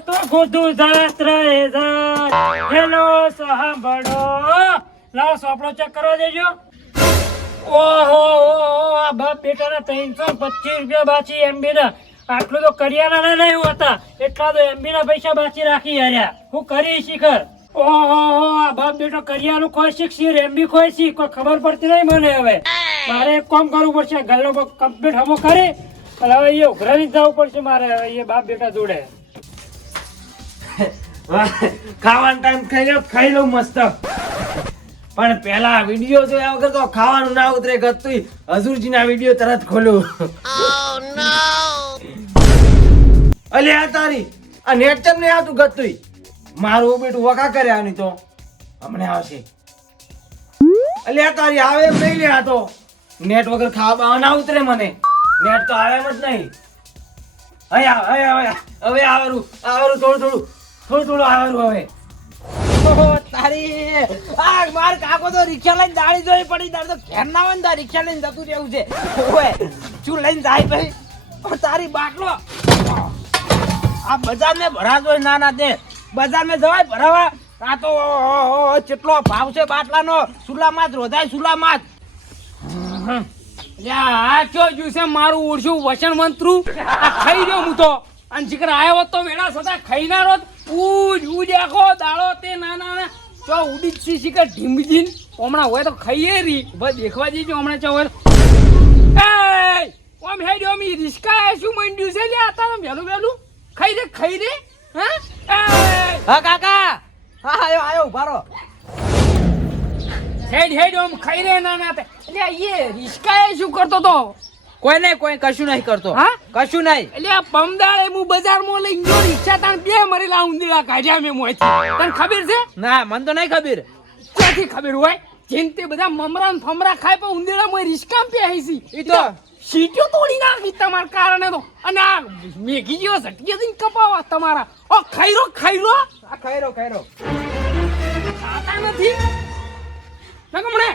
તો ખોટું જાત રહે જાત હેલો સાંભળો લાવો સોપડો ચેક કરવા દેજો ઓહો આ બાપ બેટાના 325 રૂપિયા બાકી એમબી ના આટલું તો કરિયાના ના નહીં હતા એટલા તો એમબી ના પૈસા બાકી રાખી હાર્યા હું કરી શીખર ઓહો આ બાપ બેટો કરિયાનું કોઈ શીખ એમબી કોઈ શીખ કોઈ ખબર પડતી નહીં મને હવે મારે એક કામ કરવું પડશે ગલ્લો કમ્પ્લીટ હમો કરી પણ હવે એ ઉઘરાવી જવું પડશે મારે હવે એ બાપ બેટા જોડે ખાવાનો ટાઈમ ખાઈ લઉં મસ્ત પણ પેલા વિડિયો જોયા વગર તો ખાવાનું ના ઉતરે ગતું હજુરજી ના વિડિયો તરત ખોલું અલે આ તારી આ નેટ ચમ ને આવતું ગતું મારું બેટું વકા કરે આની તો હમણે આવશે અલે આ તારી આવે એમ નહીં લે આ તો નેટ વગર ખાવા ના ઉતરે મને નેટ તો આવે એમ જ નહીં હવે આવેરું થોડું આવેરું હવે તારી આ માર કાકો તો રિક્ષા લઈને દાડી જોઈ પડી તાર તો ઘેર ના હોય ને તાર રિક્ષા લઈને જતું રહેવું છે ઓય શું લઈને જાય ભાઈ તારી બાટલો આ બજાર ને ભરા જોઈ ના દે બજાર માં જવાય ભરાવા આ તો કેટલો ભાવ છે બાટલાનો સુલામાં જ રોધાય સુલામાં જ આ ચો જ્યુસે મારું ઉડશું વચન મંત્રું આ ખાઈ રહ્યો હું તો અને જીકર આવ્યો તો વેડા સદા ખાઈ ના રોત ઉજ આખો દાડો તે નાના ચો ઉડી જ શીખર ઢીમજીન હમણાં હોય તો ખાઈએ રી બસ દેખવા જઈજો હમણાં ચો હોય એ ઓમ હે જો મી રિસ્કા શું મંડ્યું છે લે આતા વેલું ખાઈ દે હા કાકા હા આયો ઉભારો હેડ ઓમ ખાઈ રે ના તે એટલે એ રિસ્કા શું કરતો તો કોઈ કશું નહીં કરતો હા કશું નહીં એટલે આ પમદાળે હું બજારમાં લઈ ગયો રિક્ષા તાણ બે મરેલા ઉંદીડા કાઢ્યા મે મોયથી તને ખબર છે ના મને તો નહીં ખબર ક્યાંથી ખબર હોય જેનતે બધા મમરા ને ફમરા ખાય પણ ઉંદીડા મોય રિસ્કામ પે આઈસી એ તો સીટો તોડી નાખી તમારા કારણે તો અને આ મેઘી જેવો ઝટકે દઈને કપાવા તમારા ઓ ખાઈ રો આ ખાઈ રો ખાતા નથી ના કમણે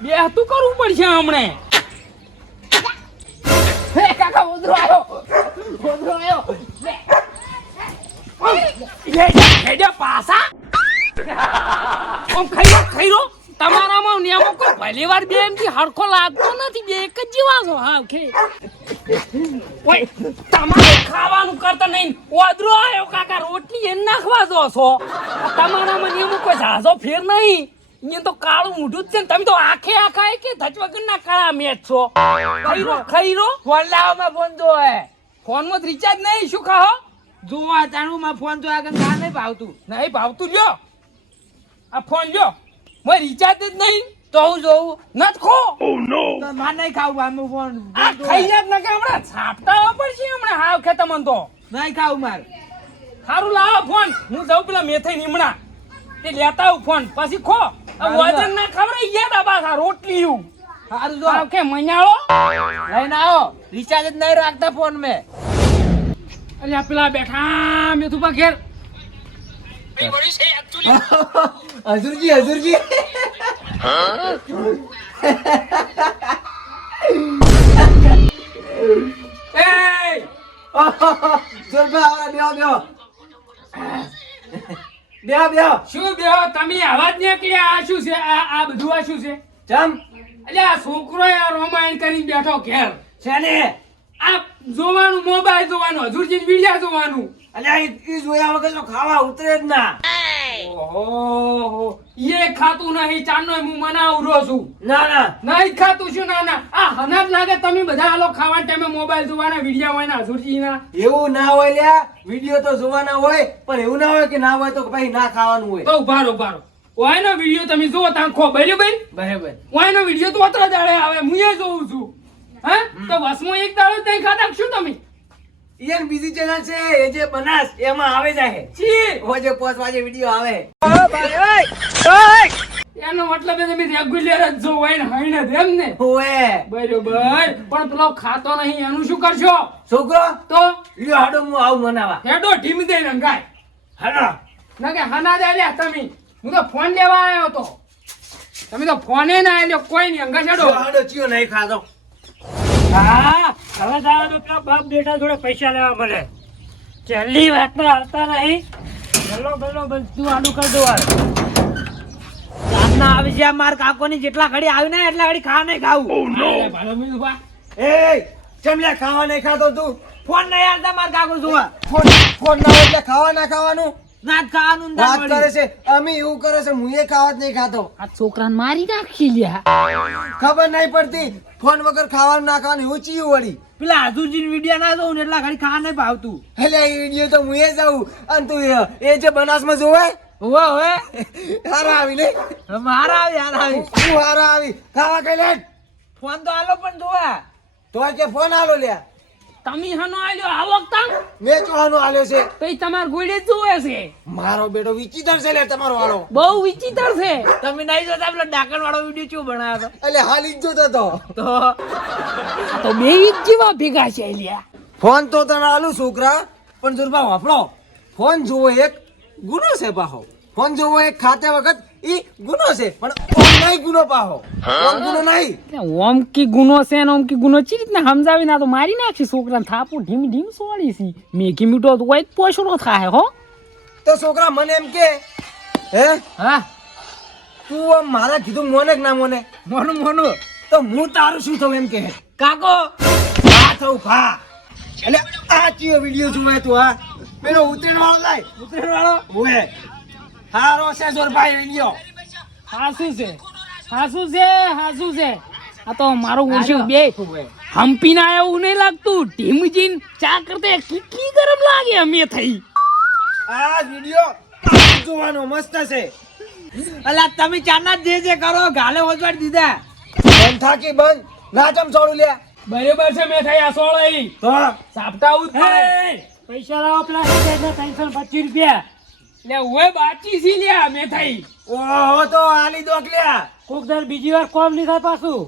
બે તું કરવું પડશે હમણે હે કાકા ઓદરો આવ્યો લે પાસા ઓમ ખાઈ રો તમારામાં નિયમો કોઈ પહેલી વાર બે એમથી હરખો લાગતો નથી બે એક જ જેવા છો હા કે ઓય તમારે ખાવાનું કરતા નહીં ઓદરો આવ્યો કાકા રોટલી એ નાખવા જો છો તમારામાં નિયમો કોઈ ઝાઝો ફેર નહીં ને તો કાળું મૂઢું જ છે ને તમે તો આખા કે ધજ વગરના કાળા મેચ છો ખાઈ રો ફોન લાવો માં ફોન જો હે ફોન માં રિચાર્જ નહીં શું ખાઓ જોવા જાણું માં ફોન તો આગળ ના નહીં ભાવતું લ્યો આ ફોન લ્યો મોય રિચાર્જ જ નહીં તો હું જોઉં નત ખો ઓ નો માર નહીં ખાવું આનું ફોન આ ખાઈ જાત ના કે હમણાં છાપતા પડશે હમણાં હાવ ખે તમન તો નહીં ખાવું માર સારું લાવો ફોન હું જાઉં પેલા મેથઈ નીમણા તે લેતા આવું ફોન પછી ખો વજન ના ખવરાઈ ગયા તા પાછા રોટલી સારું જો કે મኛળો લઈને આવો રિચાર્જ જ નહીં રાખતા ફોન મે અલ્યા પેલા બેઠા મેથું પા ઘેર હજુરજી શું બેહો તમે આવાજ નીકળ્યા આ શું છે આ બધું આ શું છે ચમ અલ્યા છોકરો રોમાયણ કરીને બેઠો ઘેર છે ને આ જોવાનું મોબાઈલ જોવાનું હજુરજી વિડિયા જોવાનું અલ્યા ઈ જોયા વગર તો ખાવા ઉતરે જ ના ઓહો એ ખાતું નહીં ચાનો હું મનાવું રો છું ના નહીં ખાતું શું ના આ હનાજ લાગે તમે બધા આલો ખાવા ટાઈમે મોબાઈલ જોવાના વિડિયા હોય ને હજુરજી ના એવું ના હોય લ્યા વિડિયો તો જોવાના હોય પણ એવું ના હોય કે ના હોય તો ભાઈ ના ખાવાનું હોય તો ઉભારો ઓયનો વિડિયો તમે જોવો તાં ખો બરાબર ઓયનો વિડિયો તો અત્ર દાડે આવે હું એ જોઉં છું હા તો વસમો એક દાડો જ નહીં ખાતા શું તમે ઈયન બીજી ચેનલ છે એ જે બનાસ એમાં આવે જાય છી ઓજે 5 વાગે વિડિયો આવે એનો મતલબ એ તમે રેગ્યુલર જ જો હોય ને હઈને એમ ને ઓએ બરાબર પણ પેલો ખાતો નહીં એનું શું કરશો છોકરો તો લ્યો હાડો હું આવું મનાવા હેડો ઢીમ દે નંગાય હાડો ના કે હના દે લ્યા તમે હું તો ફોન લેવા આવ્યો તો તમે તો ફોને ના આલ્યો કોઈ નહીં અંગા છાડો હાડો ચિયો નહીં ખાતો હા હવે દાદા તો પેલા બાપ બેટા જોડે પૈસા લેવા મળે છેલ્લી વાતમાં હાલતા નહીં. ગલ્લો બલ્લો બધું આડું કરી દો હાલ. રાતના આવી જાય માર કાકોની જેટલા ઘડી આવી ને એટલા ઘડી ખા નહીં ખાવું. અરે ભાલો મીઠુભા. એ ચમલા ખાવા નહીં ખાતો તું. ફોન નહીં આલતા માર કાકો જોવા. ફોન ના હોય એટલે ખાવા ના ખાવાનું ના જ ખાવાનું ને વાત દાળ કરે વળી. છે અમે એવું કરે છે હું એ ખાવા જ નહીં ખાતો આ છોકરાને મારી નાખી લ્યા. ખબર નહીં પડતી ફોન વગર ખાવાનું ના ખાવાનું એવું ચીયું વળી પેલા હાજુરજીની વિડિયો ના જોઉં ને એટલા ઘડી ખા નહીં ભાવતું. એટલે એ વિડીયો તો હું એ જાઉં અને તું એ જે બનાસમાં જોવે હોવે હોવે હારા આવી ને મારા આવી હારા આવી. હું હારા આવી ખાવા કઈ લે ફોન તો આલો પણ જોવા. તો કે ફોન આલો લ્યા તમે હનો આલ્યો આ વખત મેં ચોહાનો આલ્યો છે પછી તમાર ગોળે જ જોવે છે. મારો બેટો વિચિત્ર છે લે તમારો વાળો બહુ વિચિત્ર છે. તમે નહીં જોતા પેલો ડાકણ વાળો વિડીયો ચેવો બનાવ્યો એટલે હાલ જ જોતો તો તો આ તો બે વીક જેવા ભેગા છે લ્યા. ફોન તો તને આલું છોકરા પણ દુર્બા વાપરો ફોન જોવો એક ગુનો છે પાહો ફોન જોવો એક ખાતે વખત ઈ ગુનો છે પણ ઓનલાઈન ગુનો પાહો ઓન ગુનો નહીં ઓમ કી ગુનો છે ને ઓમ કી ગુનો ચી રીતના સમજાવી ના તો મારી નાખી છોકરાને થાપું ઢીમ ઢીમ સોળી સી મેઘી મીઠો તો કોઈ પોષણો થાય હો. તો છોકરા મને એમ કે હે હા તું આમ મારા કીધું મોને કે ના મોને મોનું મોનું તો હું તારું શું થયું એમ કે કાકો ભા થયું ભા એટલે આ ચિયો વિડિયો જોવે તું હા પેલો ઉતરેણ વાળો લાય ઉતરેણ વાળો ઓએ હારો છે જોરભાઈ વિડિયો હાસુ છે હાસુ છે હાસુ છે. આ તો મારો ઓછું બે ખુબે હમ્પી ના એવું નહીં લાગતું ઢીમજીન ચા કરતે કેટલી ગરમ લાગે અમે થઈ. આ વિડિયો જોવાનો મસ્ત છે અલા તમે ચારના જે કરો ગાલે હોજવાડી દીધા. બંધ થાકી બંધ નાચમ છોડું લે બરાબર છે મેં થઈ આ સોળાઈ તો સાપટા ઉત પડે. પૈસા લાવો પેલા રિચાર્જના 325 રૂપિયા. લે ઓય બાચી સી લ્યા મેં થઈ. ઓહો તો આલી દોક લ્યા કોક દર બીજી વાર કોમ નહીં થાય પાછું.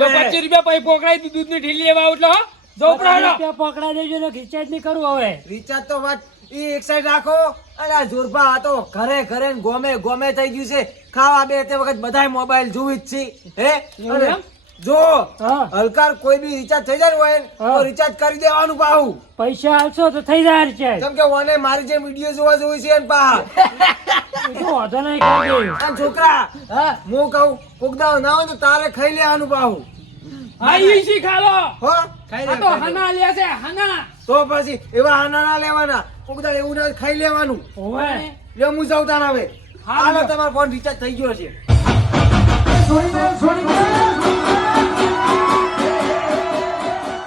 લે 25 રૂપિયા પછી પોકડાઈ દી દૂધની ઢીલી લેવા આવું એટલે હો જોપડાડો. રૂપિયા પકડાઈ દેજો ને રિચાર્જ નહીં કરવું હવે. રિચાર્જ તો વાત ઈ એક સાઈડ રાખો અને આ જોરભા આ તો ઘરે ઘરે ને ગોમે ગોમે થઈ ગયું છે ખાવા બે તે વખત બધાય મોબાઈલ જોવી જ છે હે એવું અને એમ? જો હા. હલકાર કોઈ બી રિચાર્જ થઈ જાય હોય ને હા. તો રિચાર્જ કરી દેવાનું પાહું પૈસા આલશો તો થઈ જાય રિચાર્જ. કેમ કે ઓને મારી જે વિડીયો જોવા જોઈ છે ને પાહા એ તો વાંધો નહીં કરી દેવું. અને છોકરા હા હું કહું કોક દાવ ના હોય તો તારે ખાઈ લેવાનું પાહું હા ઈ શી ખાલો. હો ખાઈ આ લે તો હના લે છે હના. તો પછી એવા આના ના લેવાના કોક દાવ એવું ના ખાઈ લેવાનું હોવે. લે હું જાઉં તાર હવે હા, હાલો લો. તમારો ફોન રિચાર્જ થઈ ગયો છે છોડી દે, છોડી દે.